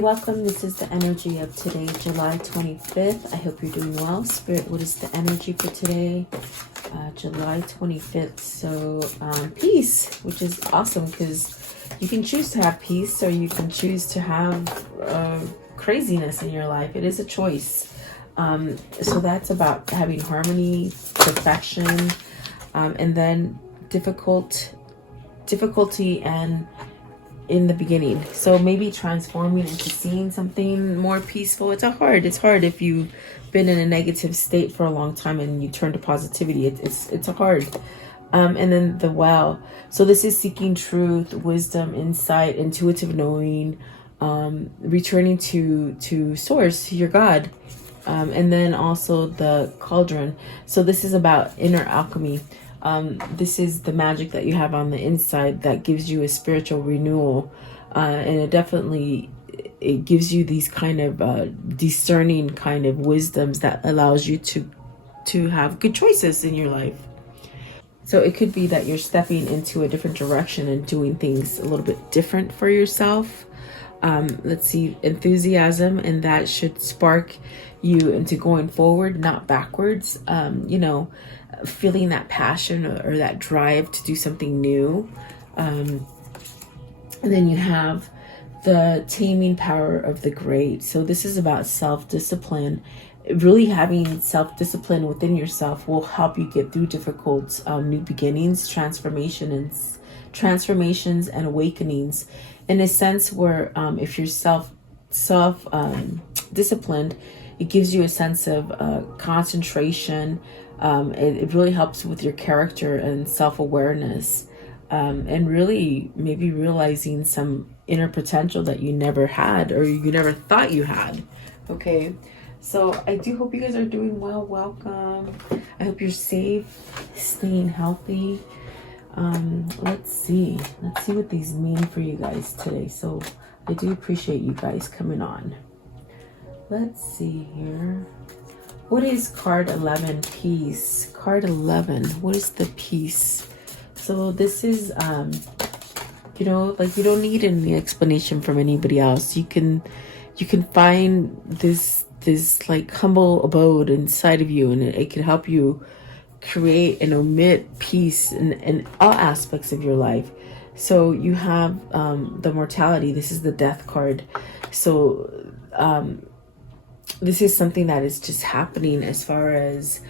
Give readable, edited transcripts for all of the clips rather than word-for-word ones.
welcome. This is the energy of today, July 25th. I hope you're doing well. Spirit, what is the energy for today? July 25th. So peace, which is awesome because you can choose to have peace or you can choose to have craziness in your life. It is a choice. So that's about having harmony, perfection, and then difficulty and in the beginning. So maybe transforming into seeing something more peaceful. It's hard if you've been in a negative state for a long time and you turn to positivity. It's hard. And then the wow. So this is seeking truth, wisdom, insight, intuitive knowing, returning to source, your God. And then also the cauldron. So this is about inner alchemy. This is the magic that you have on the inside that gives you a spiritual renewal, and it gives you these kind of discerning kind of wisdoms that allows you to have good choices in your life. So it could be that you're stepping into a different direction and doing things a little bit different for yourself. Let's see, enthusiasm, and that should spark you into going forward, not backwards. Feeling that passion or that drive to do something new. And then you have the taming power of the great. So this is about self-discipline. Really having self-discipline within yourself will help you get through difficult new beginnings, transformations and awakenings, in a sense where if you're self-disciplined, it gives you a sense of concentration. It really helps with your character and self-awareness, and really maybe realizing some inner potential that you never had or you never thought you had. Okay, so I do hope you guys are doing well. Welcome. I hope you're safe, staying healthy. Let's see what these mean for you guys today. So I do appreciate you guys coming on. Let's see here. What is card 11? Peace. Card 11. What is the peace? So this is, you don't need any explanation from anybody else. You can find this like humble abode inside of you, and it can help you create and omit peace in all aspects of your life. So you have the mortality. This is the death card. So this is something that is just happening as far as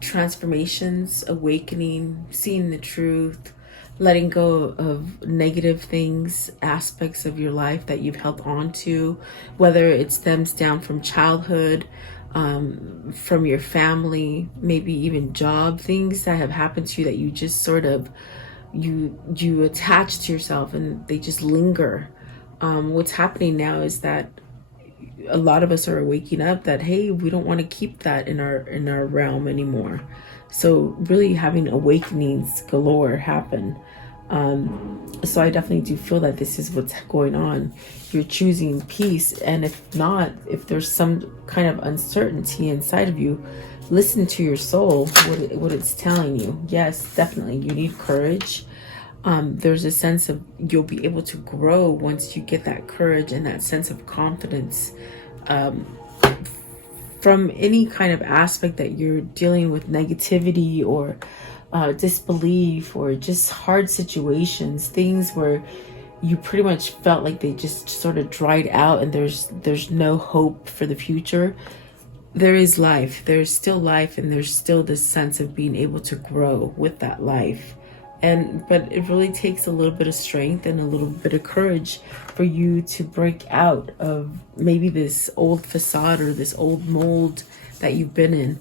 transformations, awakening, seeing the truth, letting go of negative things, aspects of your life that you've held on to, whether it stems down from childhood, from your family, maybe even job, things that have happened to you that you just sort of, you attach to yourself and they just linger. What's happening now is that a lot of us are waking up that, hey, we don't want to keep that in our realm anymore. So really having awakenings galore happen. So I definitely do feel that this is what's going on. You're choosing peace, and if not, if there's some kind of uncertainty inside of you, listen to your soul, what it's telling you. Yes, definitely, you need courage. There's a sense of you'll be able to grow once you get that courage and that sense of confidence from any kind of aspect that you're dealing with, negativity or disbelief or just hard situations, things where you pretty much felt like they just sort of dried out and there's no hope for the future. There is life. There's still life, and there's still this sense of being able to grow with that life. But it really takes a little bit of strength and a little bit of courage for you to break out of maybe this old facade or this old mold that you've been in.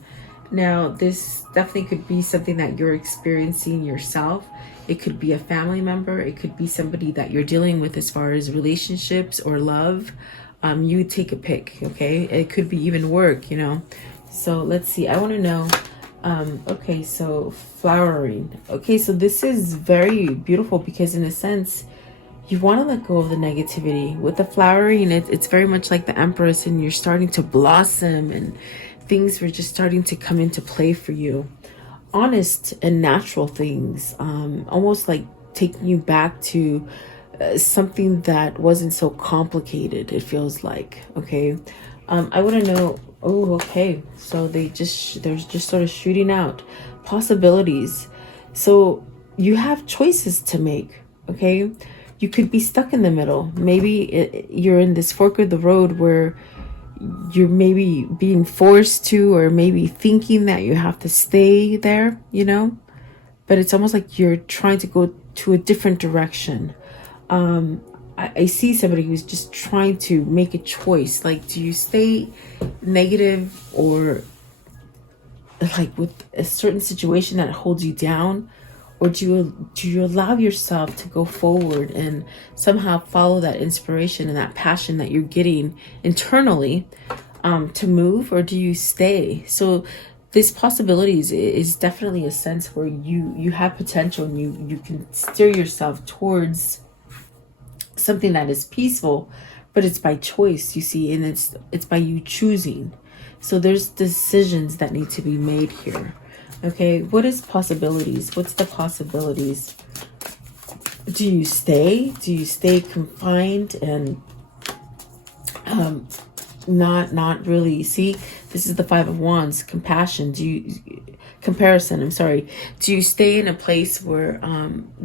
Now, this definitely could be something that you're experiencing yourself. It could be a family member. It could be somebody that you're dealing with as far as relationships or love. You take a pick, okay? It could be even work, So let's see. I want to know. Okay, so flowering. Okay, so this is very beautiful because in a sense, you want to let go of the negativity. With the flowering, it's very much like the Empress, and you're starting to blossom and things were just starting to come into play for you. Honest and natural things, almost like taking you back to something that wasn't so complicated, it feels like. Okay. I want to know. Oh, okay. So they're just sort of shooting out possibilities. So you have choices to make. Okay. You could be stuck in the middle. Maybe you're in this fork of the road where you're maybe being forced to, or maybe thinking that you have to stay there, you know, but it's almost like you're trying to go to a different direction. I see somebody who's just trying to make a choice. Like, do you stay negative, or like with a certain situation that holds you down, or do you allow yourself to go forward and somehow follow that inspiration and that passion that you're getting internally, to move, or do you stay? So this possibilities is definitely a sense where you have potential, and you can steer yourself towards something that is peaceful, but it's by choice, you see, and it's by you choosing. So there's decisions that need to be made here. Okay, what is possibilities? What's the possibilities? Do you stay? Do you stay confined and not really see? This is the Five of Wands, compassion. Comparison, I'm sorry. Do you stay in a place where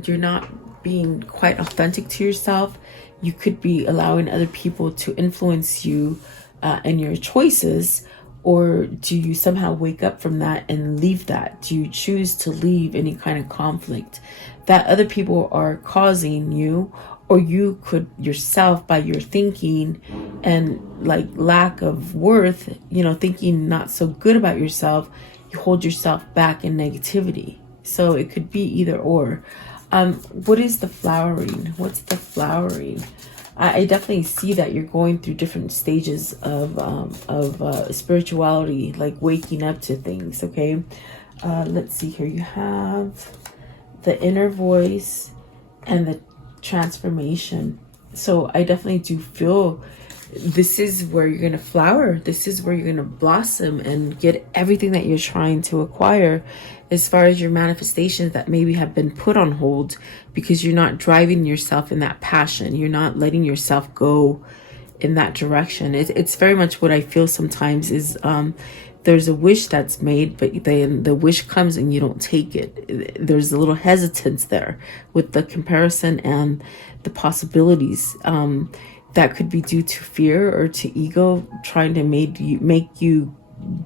you're not being quite authentic to yourself? You could be allowing other people to influence you and your choices, or do you somehow wake up from that and leave that? Do you choose to leave any kind of conflict that other people are causing you, or you could yourself, by your thinking and like lack of worth, you know, thinking not so good about yourself, you hold yourself back in negativity. So it could be either or. What is the flowering? What's the flowering? I definitely see that you're going through different stages of spirituality, like waking up to things. Okay, let's see here. You have the inner voice and the transformation. So I definitely do feel this is where you're going to flower. This is where you're going to blossom and get everything that you're trying to acquire, as far as your manifestations that maybe have been put on hold because you're not driving yourself in that passion. You're not letting yourself go in that direction. It's very much what I feel sometimes is there's a wish that's made, but then the wish comes and you don't take it. There's a little hesitance there with the comparison and the possibilities. That could be due to fear or to ego trying to make you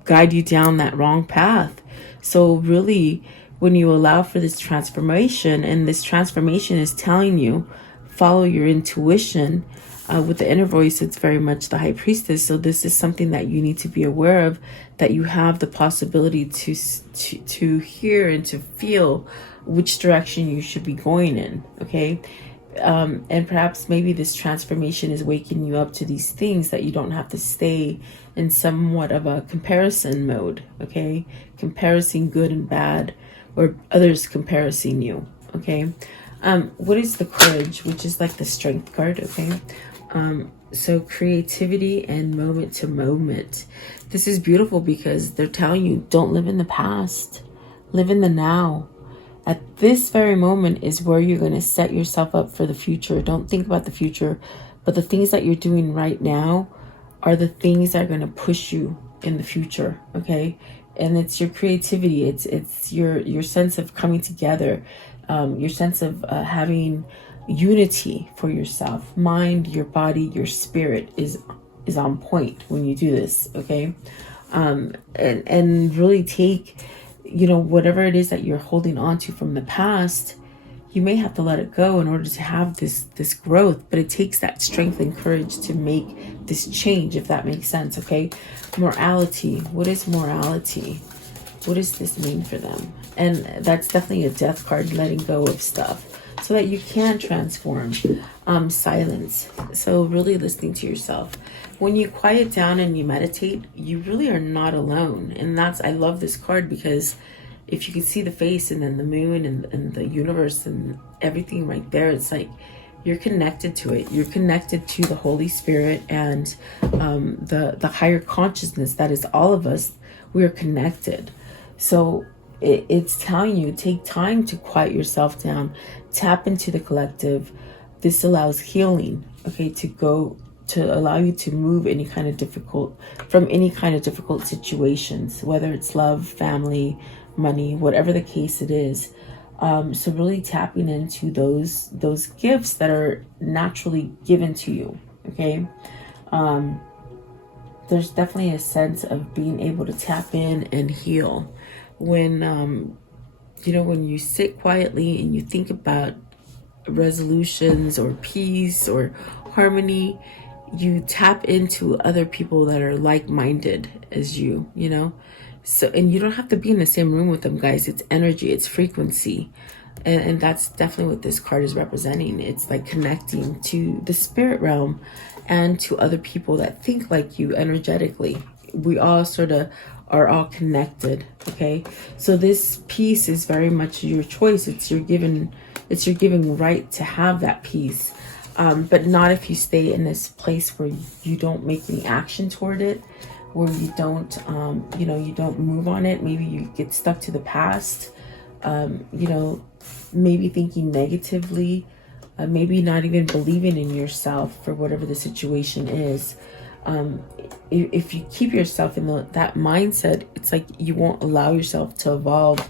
guide you down that wrong path. So really, when you allow for this transformation, and this transformation is telling you, follow your intuition. With the inner voice, it's very much the High Priestess. So this is something that you need to be aware of, that you have the possibility to hear and to feel which direction you should be going in. Okay. And perhaps maybe this transformation is waking you up to these things, that you don't have to stay in somewhat of a comparison mode. Okay, comparing good and bad, or others comparing you. Okay, what is the courage, which is like the strength card? Okay, so creativity and moment to moment. This is beautiful because they're telling you, don't live in the past, live in the now. At this very moment is where you're going to set yourself up for the future. Don't think about the future, but the things that you're doing right now are the things that are going to push you in the future. Okay. And it's your creativity. It's your sense of coming together, your sense of having unity for yourself. Mind, your body, your spirit is on point when you do this. Okay. And really take, you know, whatever it is that you're holding on to from the past, you may have to let it go in order to have this growth, but it takes that strength and courage to make this change, if that makes sense. Okay, morality. What is morality? What does this mean for them? And that's definitely a death card, letting go of stuff so that you can transform. Silence. So really listening to yourself. When you quiet down and you meditate, you really are not alone. And I love this card, because if you can see the face and then the moon and the universe and everything right there, it's like you're connected to it. You're connected to the Holy Spirit and the higher consciousness that is all of us. We are connected. So it's telling you, take time to quiet yourself down, tap into the collective. this allows healing, okay, to allow you to move any kind of difficult situations, whether it's love, family, money, whatever the case it is. So really tapping into those gifts that are naturally given to you, okay? There's definitely a sense of being able to tap in and heal when when you sit quietly and you think about resolutions or peace or harmony. You tap into other people that are like-minded as you, so, and you don't have to be in the same room with them, guys. It's energy, it's frequency, and that's definitely what this card is representing. It's like connecting to the spirit realm and to other people that think like you energetically. We all sort of are all connected, okay? So this peace is very much your choice. It's your given right to have that peace, but not if you stay in this place where you don't make any action toward it, where you don't you don't move on it. Maybe you get stuck to the past, maybe thinking negatively, maybe not even believing in yourself for whatever the situation is. If you keep yourself in that mindset, it's like you won't allow yourself to evolve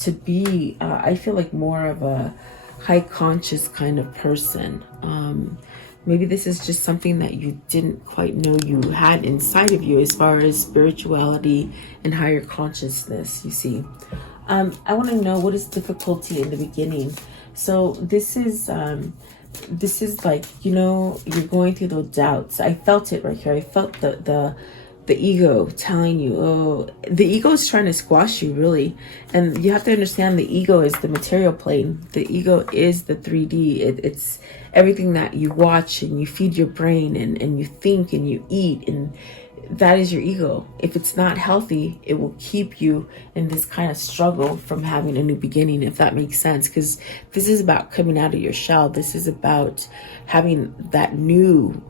to be, I feel like, more of a high conscious kind of person. Maybe this is just something that you didn't quite know you had inside of you as far as spirituality and higher consciousness, you see. I want to know, what is difficulty in the beginning? So this is like, you're going through those doubts. I felt it right here. I felt the ego telling you, oh, the ego is trying to squash you, really. And you have to understand, the ego is the material plane. The ego is the 3D. It's everything that you watch and you feed your brain and you think and you eat, and that is your ego. If it's not healthy, it will keep you in this kind of struggle from having a new beginning, if that makes sense. Because this is about coming out of your shell. This is about having that new,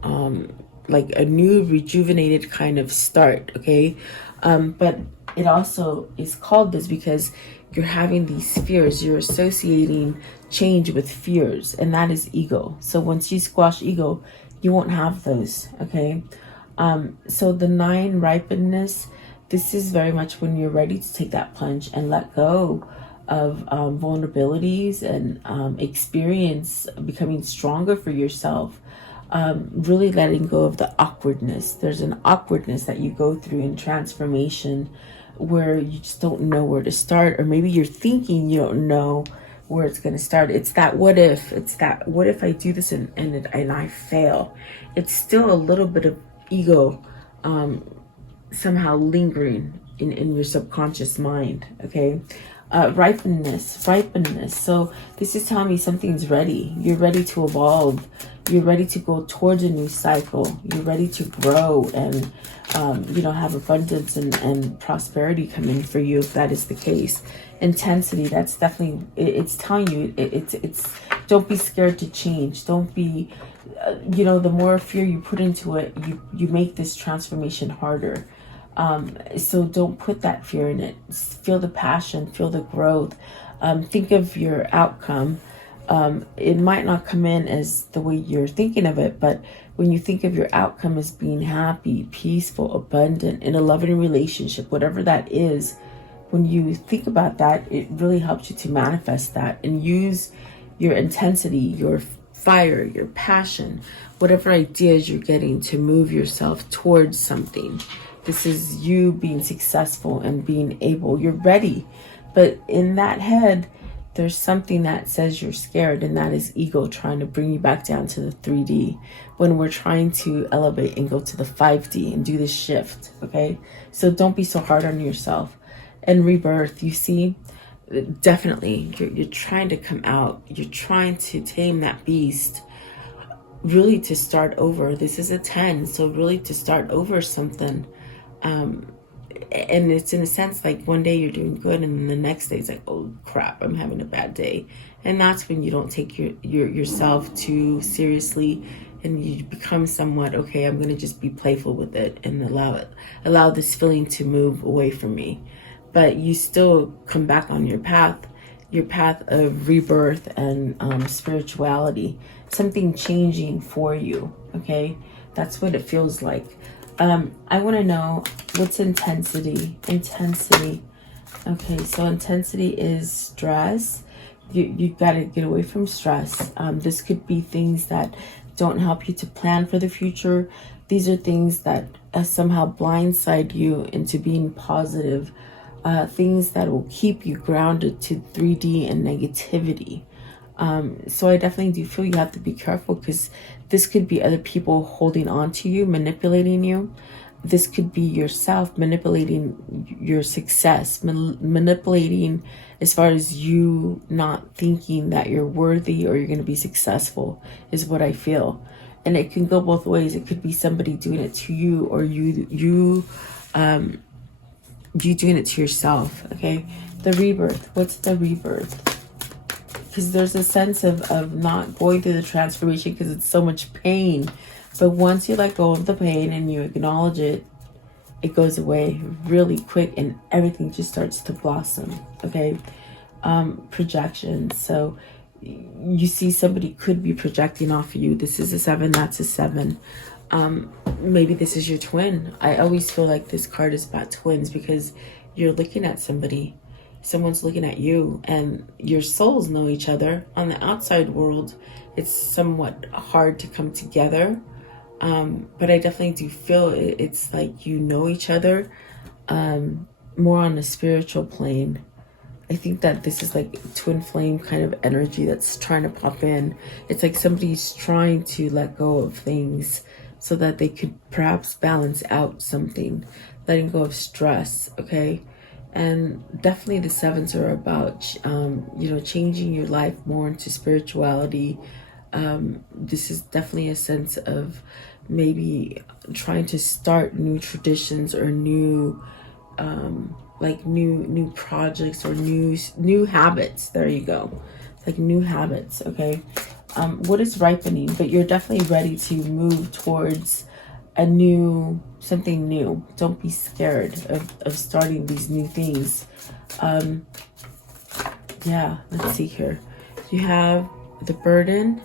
like a new rejuvenated kind of start, okay? But it also is called this because you're having these fears. You're associating change with fears, and that is ego. So once you squash ego, you won't have those, okay? So the 9 ripeness, this is very much when you're ready to take that plunge and let go of vulnerabilities and experience becoming stronger for yourself. Really letting go of the awkwardness. There's an awkwardness that you go through in transformation where you just don't know where to start, or maybe you're thinking you don't know where it's going to start. It's that what if. It's that what if I do this and I fail. It's still a little bit of ego somehow lingering in your subconscious mind, okay? Ripenness. So this is telling me something's ready. You're ready to evolve. You're ready to go towards a new cycle. You're ready to grow and have abundance and prosperity come in for you, if that is the case. Intensity, that's definitely, it's telling you, it's don't be scared to change. Don't be, the more fear you put into it, you make this transformation harder. So don't put that fear in it. Feel the passion, feel the growth. Think of your outcome. It might not come in as the way you're thinking of it, but when you think of your outcome as being happy, peaceful, abundant, in a loving relationship, whatever that is, when you think about that, it really helps you to manifest that and use your intensity, your fire, your passion, whatever ideas you're getting to move yourself towards something. This is you being successful and being able, you're ready. But in that head, there's something that says you're scared, and that is ego trying to bring you back down to the 3D when we're trying to elevate and go to the 5D and do this shift, okay? So don't be so hard on yourself. And rebirth, you see, definitely, you're trying to come out. You're trying to tame that beast, really to start over. This is a 10, so really to start over something. And it's in a sense like one day you're doing good and then the next day it's like, oh crap, I'm having a bad day. And that's when you don't take yourself too seriously and you become somewhat, okay, I'm going to just be playful with it and allow this feeling to move away from me. But you still come back on your path of rebirth and spirituality. something changing for you. Okay, that's what it feels like. I want to know what's intensity. Intensity. Okay, so intensity is stress. You've got to get away from stress. This could be things that don't help you to plan for the future. These are things that somehow blindside you into being positive. Things that will keep you grounded to 3D and negativity. So I definitely do feel you have to be careful, because this could be other people holding on to you, manipulating you. This could be yourself manipulating your success, manipulating as far as you not thinking that you're worthy or you're going to be successful, is what I feel. And it can go both ways. It could be somebody doing it to you, or you doing it to yourself. Okay, the rebirth. What's the rebirth? Because there's a sense of not going through the transformation because it's so much pain. But once you let go of the pain and you acknowledge it, it goes away really quick and everything just starts to blossom. Okay, projection. So you see somebody could be projecting off of you. This is a 7, that's a 7. Maybe this is your twin. I always feel like this card is about twins, because you're looking at somebody, someone's looking at you, and your souls know each other. On the outside world, it's somewhat hard to come together. But I definitely do feel it's like you know each other more on a spiritual plane. I think that this is like twin flame kind of energy that's trying to pop in. It's like somebody's trying to let go of things so that they could perhaps balance out something, letting go of stress. Okay, and definitely the 7s are about changing your life more into spirituality. This is definitely a sense of maybe trying to start new traditions or new new projects or new habits. There you go. It's like new habits. Okay, what is ripening? But you're definitely ready to move towards something new. Don't be scared of starting these new things. Yeah, let's see here. You have the burden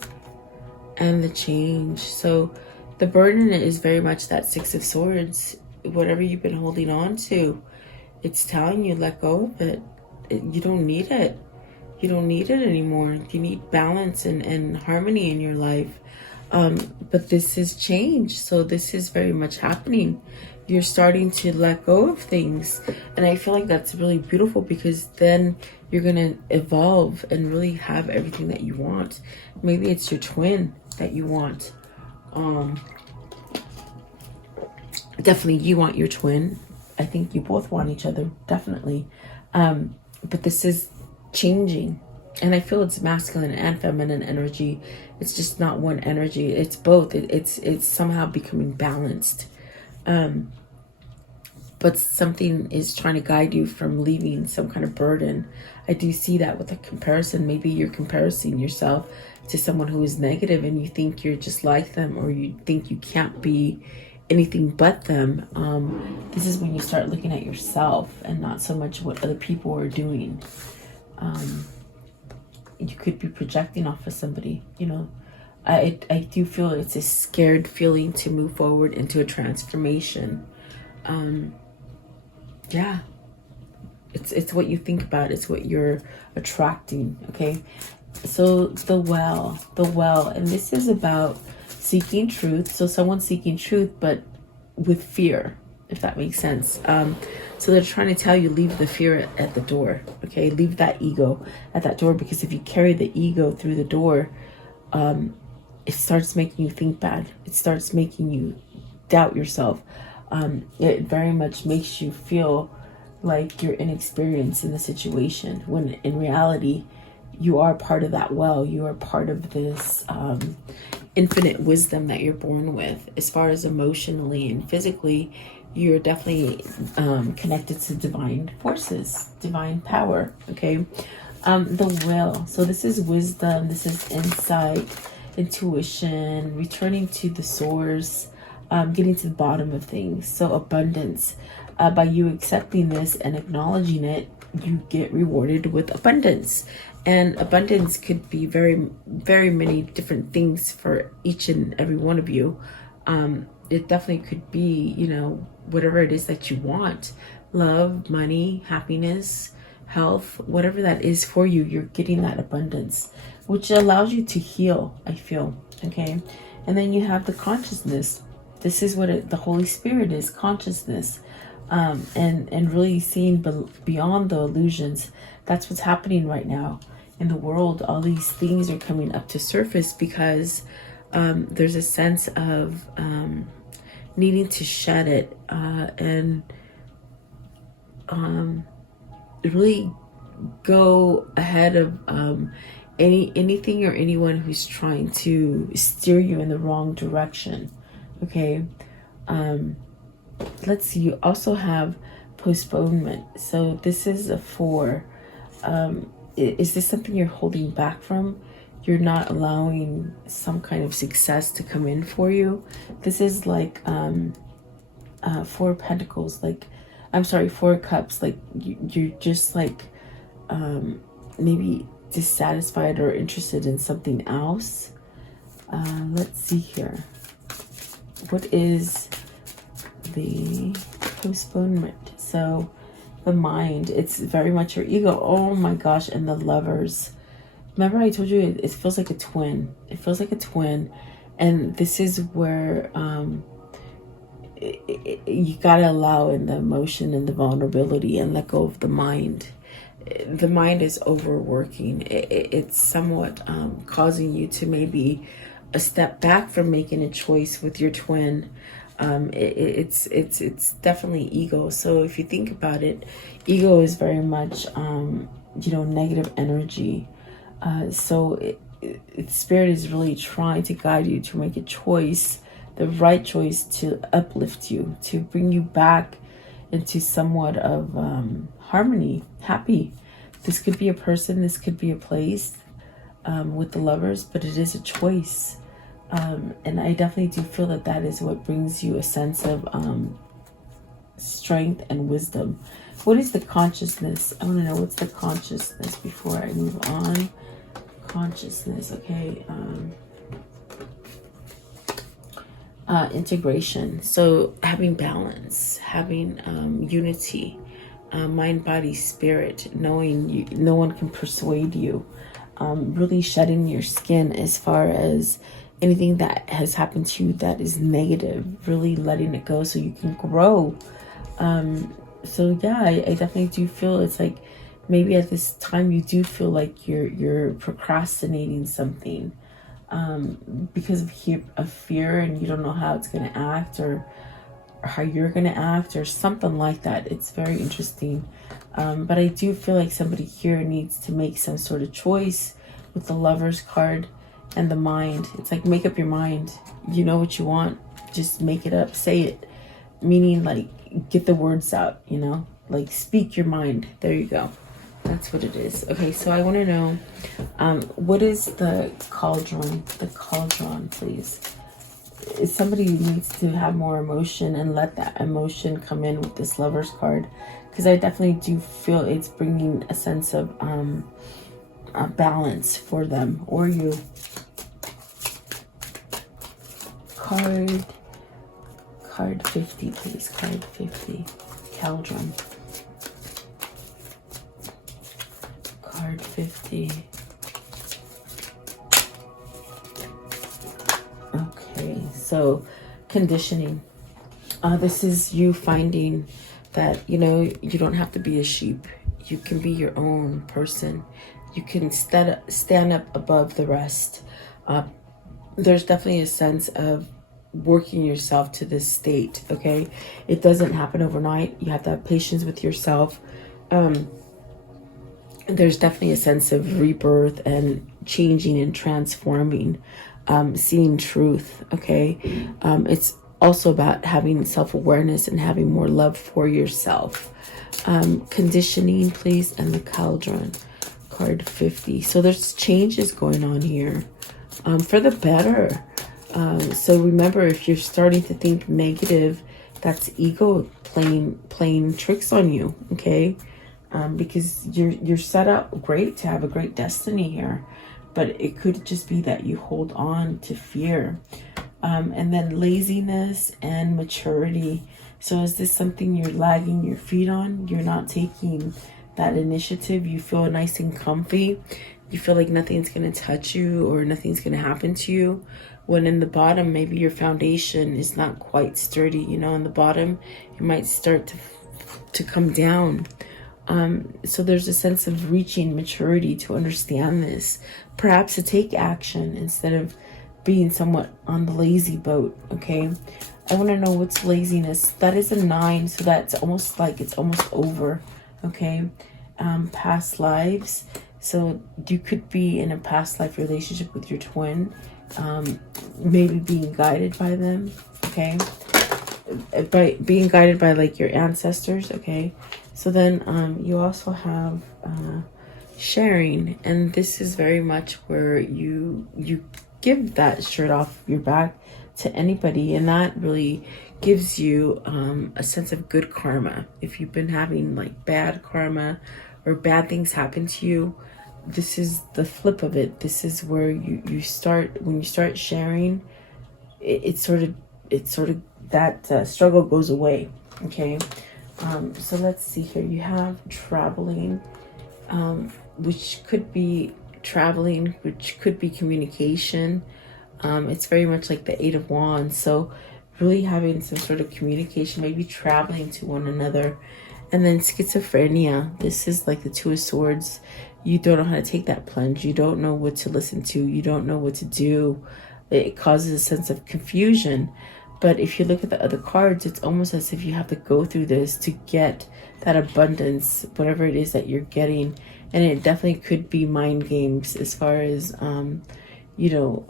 and the change. So the burden is very much that 6 of Swords. Whatever you've been holding on to, it's telling you, let go of it. You don't need it. You don't need it anymore. You need balance and harmony in your life. But this is change. So this is very much happening. You're starting to let go of things. And I feel like that's really beautiful, because then you're going to evolve and really have everything that you want. Maybe it's your twin that you want. Definitely you want your twin. I think you both want each other, definitely. But this is changing. And I feel it's masculine and feminine energy. It's just not one energy. It's both. It's somehow becoming balanced. But something is trying to guide you from leaving some kind of burden. I do see that with a comparison. Maybe you're comparing yourself to someone who is negative and you think you're just like them, or you think you can't be anything but them. This is when you start looking at yourself and not so much what other people are doing. You could be projecting off of somebody, I do feel it's a scared feeling to move forward into a transformation. Yeah, it's what you think about. It's what you're attracting. Okay, so the well, and this is about seeking truth. So someone's seeking truth, but with fear, if that makes sense. So they're trying to tell you, leave the fear at the door. Okay, leave that ego at that door, because if you carry the ego through the door, it starts making you think bad. It starts making you doubt yourself. It very much makes you feel like you're inexperienced in the situation, when in reality, you are part of that well. You are part of this infinite wisdom that you're born with. As far as emotionally and physically, you're definitely connected to divine forces, divine power. Okay, the will. So this is wisdom. This is insight, intuition, returning to the source, getting to the bottom of things. So abundance. By you accepting this and acknowledging it, you get rewarded with abundance. And abundance could be very, very many different things for each and every one of you. It definitely could be, you know, whatever it is that you want. Love, money, happiness, health, whatever that is for you, you're getting that abundance, which allows you to heal, I feel, okay? And then you have the consciousness. This is what the Holy Spirit is, consciousness. And really seeing beyond the illusions. That's what's happening right now in the world. All these things are coming up to surface because there's a sense of needing to shed it and really go ahead of anything or anyone who's trying to steer you in the wrong direction. Okay. Let's see, you also have postponement. So this is a 4. Is this something you're holding back from? You're not allowing some kind of success to come in for you. This is like 4 pentacles, like, I'm sorry, 4 cups. Like you're just like maybe dissatisfied or interested in something else. Let's see here. What is the postponement? So the mind, it's very much your ego. Oh my gosh. And the Lovers. Remember I told you it feels like a twin. It feels like a twin. And this is where you gotta allow in the emotion and the vulnerability and let go of the mind. The mind is overworking. It's somewhat causing you to maybe a step back from making a choice with your twin. It's definitely ego. So if you think about it, ego is very much you know, negative energy. So Spirit is really trying to guide you to make a choice, the right choice, to uplift you, to bring you back into somewhat of harmony, happy. This could be a person, this could be a place with the Lovers, but it is a choice. And I definitely do feel that that is what brings you a sense of strength and wisdom. What is the consciousness? I want to know, what's the consciousness before I move on? Consciousness, okay. Integration. So having balance, having unity, mind, body, spirit, knowing no one can persuade you, really shedding your skin as far as anything that has happened to you that is negative, really letting it go so you can grow. So yeah, I definitely do feel it's like maybe at this time you do feel like you're procrastinating something because of fear, and you don't know how it's going to act or how you're going to act or something like that. It's very interesting. But I do feel like somebody here needs to make some sort of choice with the Lovers card and the mind. It's like, make up your mind. You know what you want, just make it up, say it. Meaning like, get the words out, you know, like speak your mind. There you go. That's what it is. Okay, so I want to know, what is the cauldron? The cauldron, please. Is somebody who needs to have more emotion and let that emotion come in with this Lovers card, because I definitely do feel it's bringing a sense of a balance for them or you. Card 50, please. Card 50. Cauldron. Card 50. Okay, so conditioning. This is you finding that, you know, you don't have to be a sheep. You can be your own person. You can stand up above the rest. There's definitely a sense of working yourself to this state, okay? It doesn't happen overnight. You have to have patience with yourself. There's definitely a sense of rebirth and changing and transforming, seeing truth, okay? It's also about having self-awareness and having more love for yourself. Conditioning, please, and the cauldron, card 50. So there's changes going on here, for the better. So remember, if you're starting to think negative, that's ego playing tricks on you, okay? because you're set up great to have a great destiny here, but it could just be that you hold on to fear. And then laziness and maturity. So is this something you're lagging your feet on? You're not taking that initiative. You feel nice and comfy. You feel like nothing's going to touch you or nothing's going to happen to you. When in the bottom, maybe your foundation is not quite sturdy. You know, in the bottom, you might start to come down. So there's a sense of reaching maturity to understand this. Perhaps to take action instead of being somewhat on the lazy boat, okay? I want to know what's laziness. That is a 9, so that's almost like it's almost over, okay? Past lives. So you could be in a past life relationship with your twin, maybe being guided by them, okay? By being guided by like your ancestors, okay? So then you also have sharing, and this is very much where you give that shirt off your back to anybody, and that really gives you a sense of good karma. If you've been having like bad karma or bad things happen to you, this is the flip of it. This is where you start, when you start sharing, it's sort of that struggle goes away, okay? So let's see here. You have traveling, which could be traveling, which could be communication. It's very much like the 8 of Wands. So really having some sort of communication, maybe traveling to one another. And then schizophrenia. This is like the 2 of Swords. You don't know how to take that plunge. You don't know what to listen to. You don't know what to do. It causes a sense of confusion. But if you look at the other cards, it's almost as if you have to go through this to get that abundance, whatever it is that you're getting. And it definitely could be mind games as far as, you know,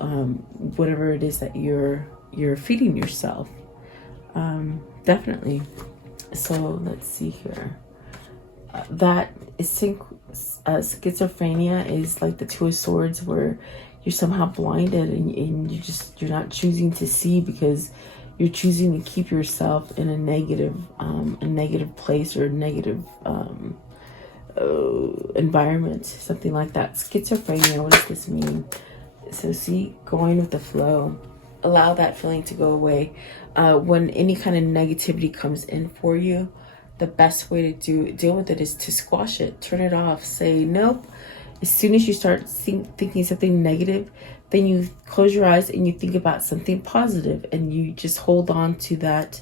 whatever it is that you're feeding yourself. Definitely. So let's see here. That is schizophrenia is like the 2 of Swords, where you're somehow blinded and you're not choosing to see because you're choosing to keep yourself in a negative place or a negative environment, something like that. Schizophrenia, what does this mean? So see, going with the flow. Allow that feeling to go away. When any kind of negativity comes in for you, the best way to deal with it is to squash it, turn it off, say nope. As soon as you start thinking something negative, then you close your eyes and you think about something positive, and you just hold on to that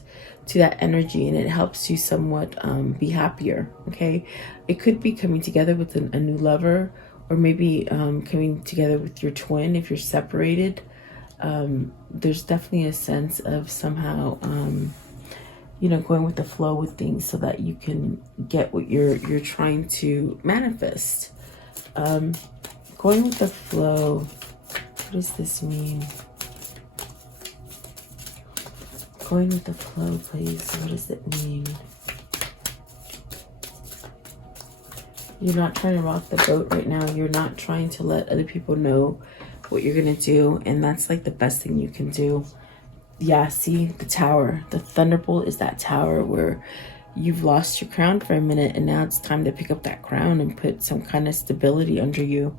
energy, and it helps you somewhat be happier, okay? It could be coming together with a new lover, or maybe coming together with your twin if you're separated. There's definitely a sense of somehow you know, going with the flow with things so that you can get what you're trying to manifest. Going with the flow, what does this mean? Going with the flow, please. What does it mean? You're not trying to rock the boat right now. You're not trying to let other people know what you're gonna do, and that's like the best thing you can do. Yeah, see, the tower, the thunderbolt is that tower where you've lost your crown for a minute, and now it's time to pick up that crown and put some kind of stability under you.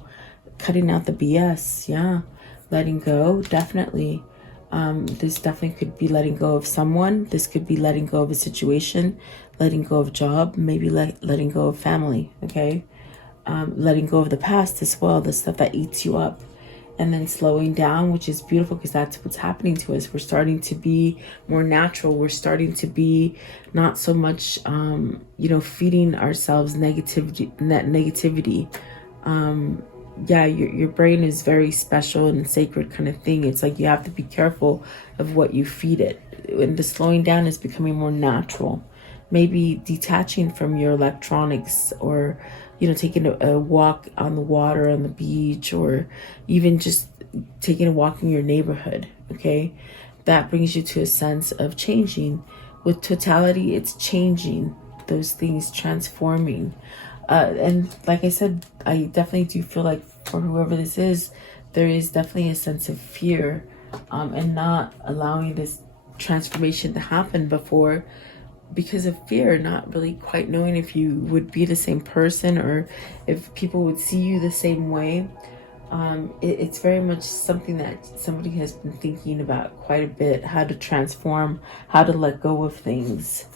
Cutting out the BS, yeah. Letting go, definitely. This definitely could be letting go of someone. This could be letting go of a situation, letting go of a job, maybe letting go of family, okay? Letting go of the past as well, the stuff that eats you up. And then slowing down, which is beautiful because that's what's happening to us. We're starting to be more natural. We're starting to be not so much, you know, feeding ourselves negativity. Yeah, your brain is very special and sacred kind of thing. It's like you have to be careful of what you feed it. And the slowing down is becoming more natural. Maybe detaching from your electronics, or you know, taking a walk on the water, on the beach, or even just taking a walk in your neighborhood, okay? That brings you to a sense of changing. With totality, it's changing. Those things transforming. And like I said, I definitely do feel like for whoever this is, there is definitely a sense of fear and not allowing this transformation to happen before because of fear, not really quite knowing if you would be the same person or if people would see you the same way. It's very much something that somebody has been thinking about quite a bit, how to transform, how to let go of things.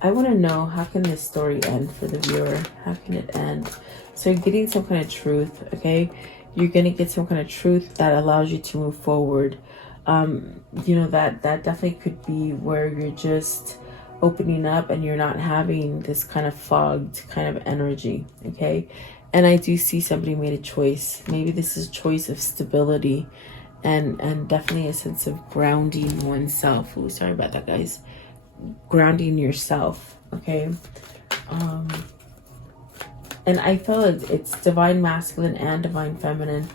I want to know, how can this story end for the viewer? How can it end? So you're getting some kind of truth, okay? You're going to get some kind of truth that allows you to move forward. You know, that definitely could be where you're just opening up and you're not having this kind of fogged kind of energy, okay? And I do see somebody made a choice. Maybe this is a choice of stability and definitely a sense of grounding oneself. Oh, sorry about that, guys. Grounding yourself, okay? And I feel it's divine masculine and divine feminine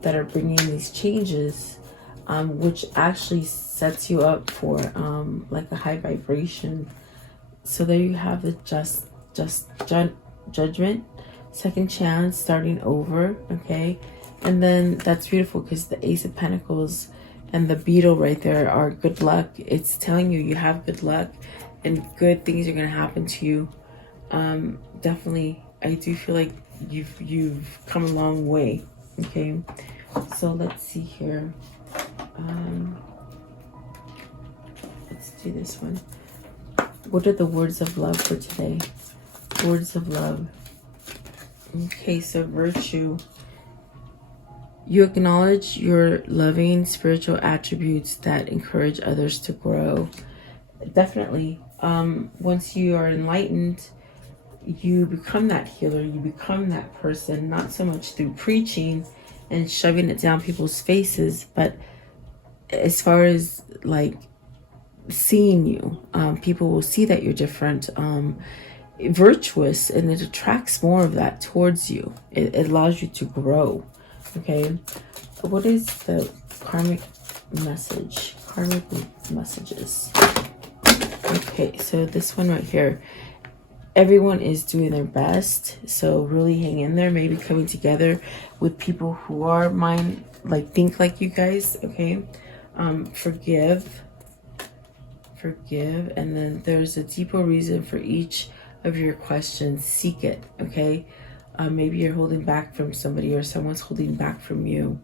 that are bringing these changes, which actually sets you up for like a high vibration. So there you have the just judgment, second chance, starting over, okay? And then that's beautiful because the Ace of Pentacles and the beetle right there are good luck. It's telling you you have good luck and good things are going to happen to you. Definitely, I do feel like you've come a long way, okay? So let's see here. Let's do this one. What are the words of love for today? Words of love. Okay, so virtue. You acknowledge your loving spiritual attributes that encourage others to grow. Definitely. Once you are enlightened, you become that healer. You become that person, not so much through preaching and shoving it down people's faces, but as far as like seeing you, people will see that you're different, virtuous, and it attracts more of that towards you. It allows you to grow. Okay, what is the karmic message? Karmic messages. Okay, so this one right here. Everyone is doing their best, so really hang in there. Maybe coming together with people who are think like you guys. Okay, forgive, and then there's a deeper reason for each of your questions. Seek it. Okay. Maybe you're holding back from somebody or someone's holding back from you.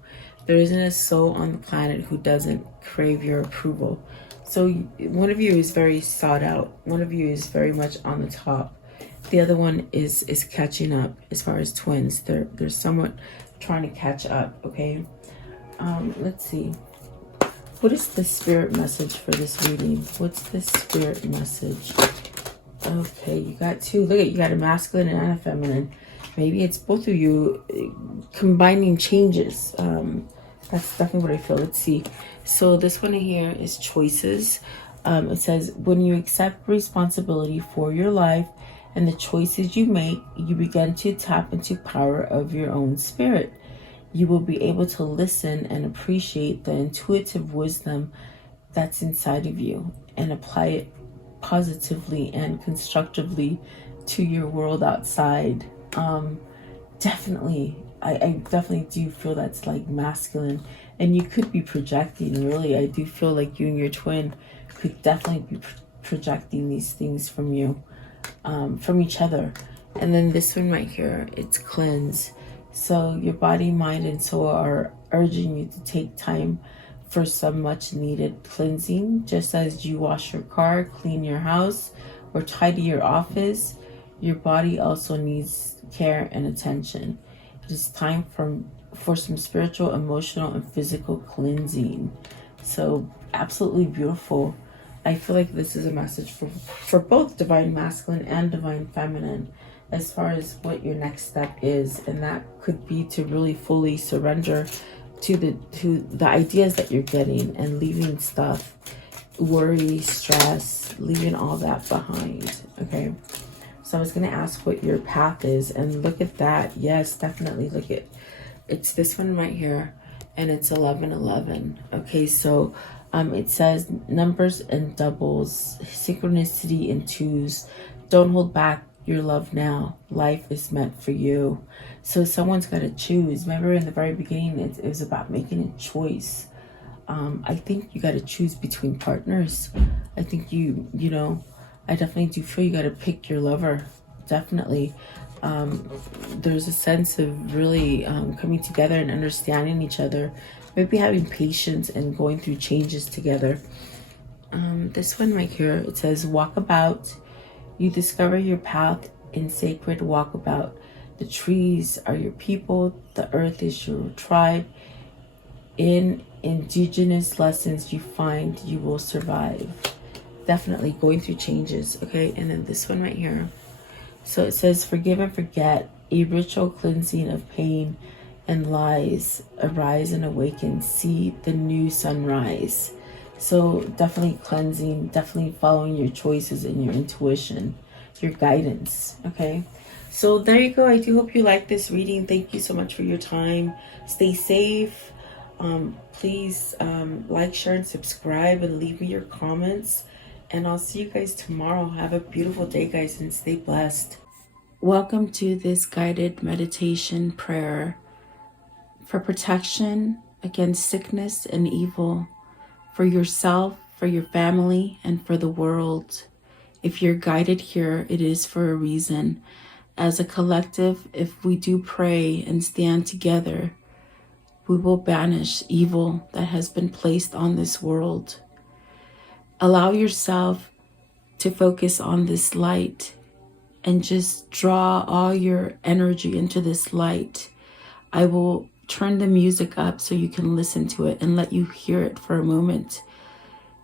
There isn't a soul on the planet who doesn't crave your approval. So one of you is very sought out. One of you is very much on the top. The other one is catching up as far as twins. They're somewhat trying to catch up, okay? Let's see. What is the spirit message for this reading? What's the spirit message? Okay, you got two. Look at, you got a masculine and a feminine. Maybe it's both of you combining changes. That's definitely what I feel. Let's see. So this one here is choices. It says, when you accept responsibility for your life and the choices you make, you begin to tap into power of your own spirit. You will be able to listen and appreciate the intuitive wisdom that's inside of you and apply it positively and constructively to your world outside. Definitely, I definitely do feel that's like masculine, and you could be projecting. Really, I do feel like you and your twin could definitely be projecting these things from you, from each other. And then this one right here, it's cleanse. So your body, mind, and soul are urging you to take time for some much needed cleansing. Just as you wash your car, clean your house, or tidy your office, your body also needs care and attention. It is time for some spiritual, emotional, and physical cleansing. So absolutely beautiful. I feel like this is a message for both divine masculine and divine feminine as far as what your next step is, and that could be to really fully surrender to the ideas that you're getting and leaving stuff, worry, stress, leaving all that behind. Okay, so I was going to ask what your path is, and look at that. Yes, definitely. Look at, it's this one right here, and it's 1111. Okay, so it says numbers and doubles, synchronicity and twos. Don't hold back your love now. Life is meant for you. So someone's got to choose. Remember in the very beginning, it was about making a choice. I think you got to choose between partners. I think you know, I definitely do feel you got to pick your lover. Definitely. There's a sense of really coming together and understanding each other. Maybe having patience and going through changes together. This one right here, it says, walk about. You discover your path in sacred walkabout. The trees are your people. The earth is your tribe. In indigenous lessons you find, you will survive. Definitely going through changes. Okay, and then this one right here. So it says, forgive and forget, a ritual cleansing of pain and lies. Arise and awaken, see the new sunrise. So definitely cleansing, definitely following your choices and your intuition, your guidance. Okay, so there you go. I do hope you like this reading. Thank you so much for your time. Stay safe. Please like, share, and subscribe, and leave me your comments. And I'll see you guys tomorrow. Have a beautiful day, guys, and stay blessed. Welcome to this guided meditation prayer for protection against sickness and evil, for yourself, for your family, and for the world. If you're guided here, it is for a reason. As a collective, if we do pray and stand together, we will banish evil that has been placed on this world. Allow yourself to focus on this light and just draw all your energy into this light. I will turn the music up so you can listen to it and let you hear it for a moment.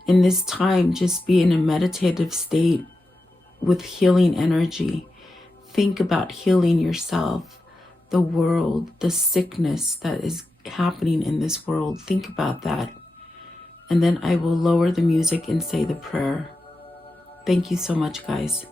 In this time, just be in a meditative state with healing energy. Think about healing yourself, the world, the sickness that is happening in this world. Think about that. And then I will lower the music and say the prayer. Thank you so much, guys.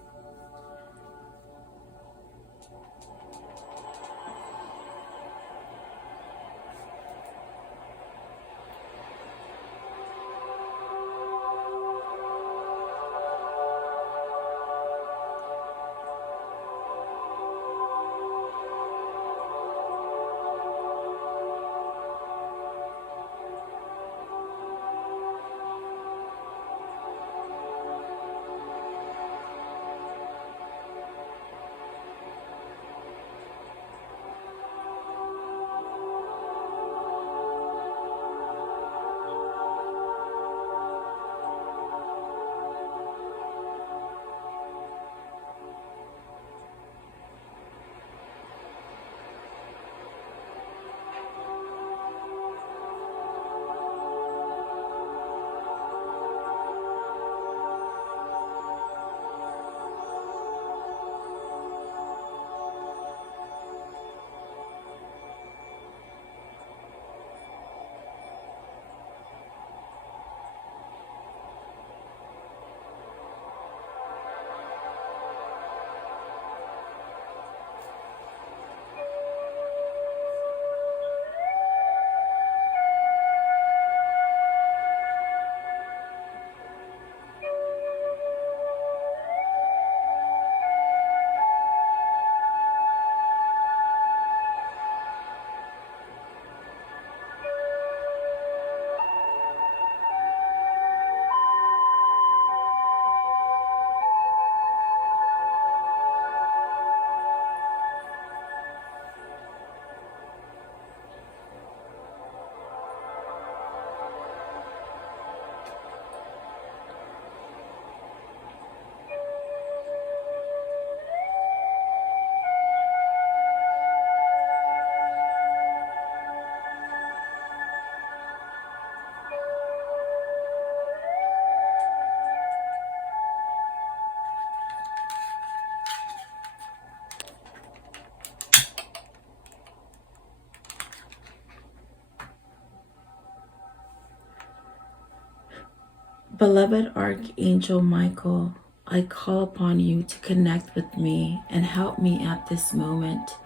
Beloved Archangel Michael, I call upon you to connect with me and help me at this moment,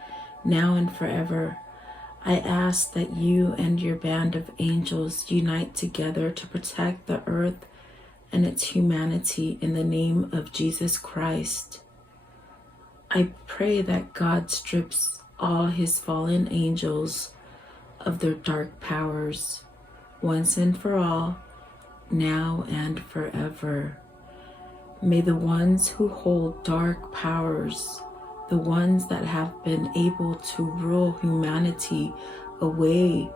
now and forever. I ask that you and your band of angels unite together to protect the earth and its humanity in the name of Jesus Christ. I pray that God strips all his fallen angels of their dark powers, once and for all, now and forever. May the ones who hold dark powers, the ones that have been able to rule humanity away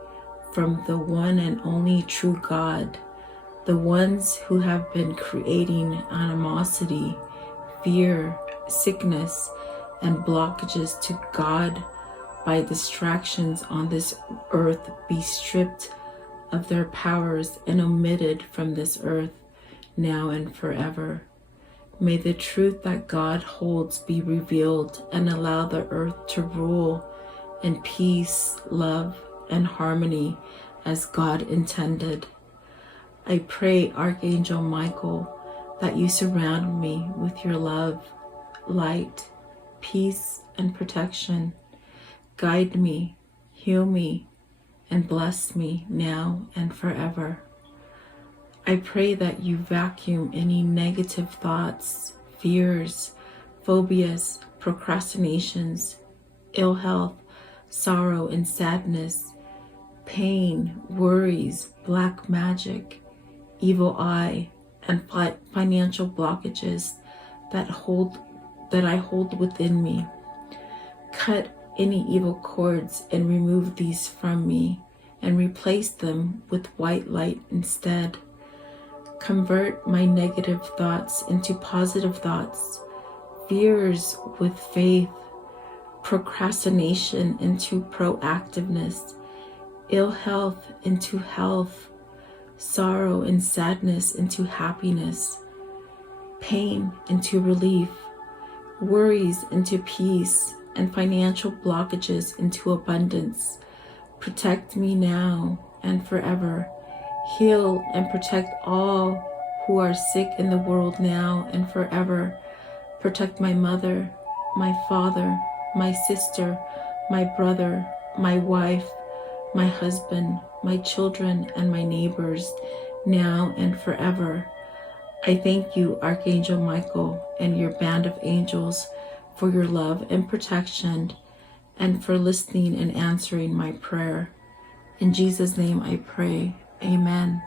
from the one and only true God, the ones who have been creating animosity, fear, sickness, and blockages to God by distractions on this earth be stripped of their powers and omitted from this earth now and forever. May the truth that God holds be revealed and allow the earth to rule in peace, love, and harmony as God intended. I pray, Archangel Michael, that you surround me with your love, light, peace, and protection. Guide me, heal me, and bless me now and forever. I pray that you vacuum any negative thoughts, fears, phobias, procrastinations, ill health, sorrow and sadness, pain, worries, black magic, evil eye, and financial blockages that I hold within me. Cut any evil cords and remove these from me and replace them with white light instead. Convert my negative thoughts into positive thoughts, fears with faith, procrastination into proactiveness, ill health into health, sorrow and sadness into happiness, pain into relief, worries into peace, and financial blockages into abundance. Protect me now and forever. Heal and protect all who are sick in the world now and forever. Protect my mother, my father, my sister, my brother, my wife, my husband, my children, and my neighbors now and forever. I thank you, Archangel Michael, and your band of angels for your love and protection and for listening and answering my prayer. In Jesus' name I pray. Amen.